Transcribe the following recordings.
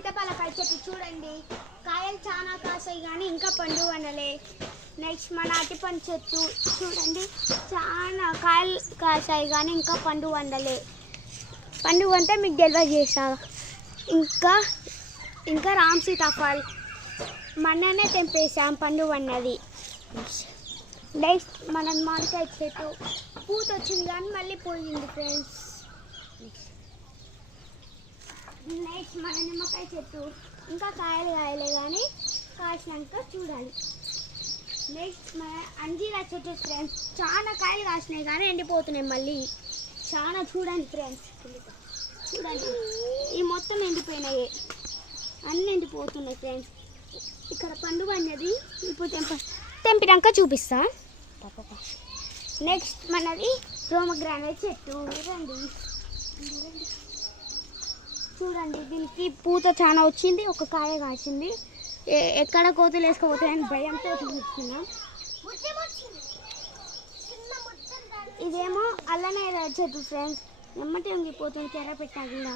సీతాఫలకాయ చెట్టు చూడండి, కాయలు చాలా కాసాయి కానీ ఇంకా పండు వండలే. నెక్స్ట్ మన అరటిపండు చెట్టు చూడండి, చాలా కాయలు కాసాయి కానీ ఇంకా పండు వండలే. పండు వంటే మీకు డెలివరీ చేసా. ఇంకా ఇంకా రామ్ సీతాఫల్ మొన్ననే తెంపేసాం, పండు వండది. నెక్స్ట్ మన మామిడికాయ చెట్టు పూత వచ్చింది కానీ మళ్ళీ పోయింది ఫ్రెండ్స్. నెక్స్ట్ మన నిమ్మకాయ చెట్టు ఇంకా కాయలు కాయలే కానీ కాసినాక చూడాలి. నెక్స్ట్ మన అంజీరా చెట్టు ఫ్రెండ్స్, చాలా కాయలు కాసినాయి కానీ ఎండిపోతున్నాయి మళ్ళీ. చాలా చూడండి ఫ్రెండ్స్, చూడండి ఈ మొత్తం ఎండిపోయినాయి, అన్నీ ఎండిపోతున్నాయి ఫ్రెండ్స్. ఇక్కడ పండు పండినది ఇప్పుడు తెంపినాక చూపిస్తా. నెక్స్ట్ మనది ప్రోమోగ్రానైట్ చెట్టు రండి. చూడండి దీనికి పూత చాలా వచ్చింది, ఒక కాయ కాసింది. ఎక్కడ కోతులు వేసుకోపోతాయని భయంతో చూస్తున్నాం. ఇదేమో అల్లనేర చెట్టు ఫ్రెండ్స్, ఎమ్మటి వంగిపోతుంది చెర పెట్టా కూడా.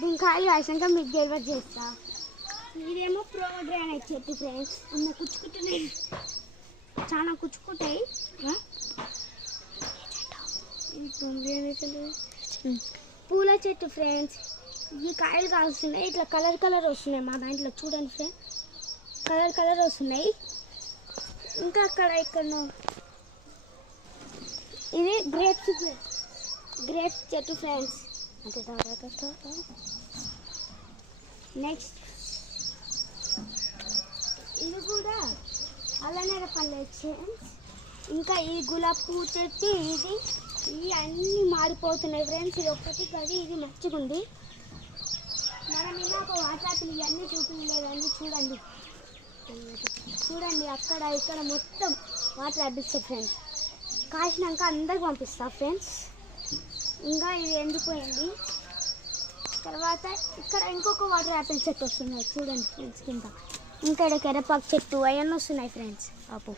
దీని కాయలు కాసాక మీకు డెలివరీ చేస్తా. ఇదేమో ప్రోమోగ్రానైట్ చెట్టు ఫ్రెండ్స్, అన్న కుచ్చుకుంటున్నాయి, చాలా కుచ్చుకుంటాయి. పూల చెట్టు ఫ్రెండ్స్, ఈ కాయలు కాస్తున్నాయి, ఇట్లా కలర్ కలర్ వస్తున్నాయి మా దాంట్లో. చూడండి ఫ్రెండ్స్, కలర్ కలర్ వస్తున్నాయి. ఇంకా అక్కడ ఇక్కడ ఇది గ్రేప్స్ చెట్టు ఫ్రెండ్స్. నెక్స్ట్ ఇది కూడా అల్లనేర పళ్ళు ఫ్రెండ్స్. ఇంకా ఈ గులాబీ పువ్వు చెట్టు, ఇవి అన్నీ మారిపోతున్నాయి ఫ్రెండ్స్. ఇది ఒక్కటి కాదు, ఇది మంచిగుంది. మనం ఇందాక వాటర్ యాపిల్ ఇవన్నీ చూపించలేదండి. చూడండి చూడండి అక్కడ ఇక్కడ మొత్తం వాటర్ యాపిల్స్ ఫ్రెండ్స్. కాసినాక అందరికి పంపిస్తా ఫ్రెండ్స్. ఇంకా ఇది ఎండిపోయింది. తర్వాత ఇక్కడ ఇంకొక వాటర్ యాపిల్ చెట్టు వస్తున్నాయి చూడండి ఫ్రెండ్స్ కింద. ఇంకా ఇక్కడ కరివేపాకు చెట్టు అవన్నీ వస్తున్నాయి ఫ్రెండ్స్. పాపం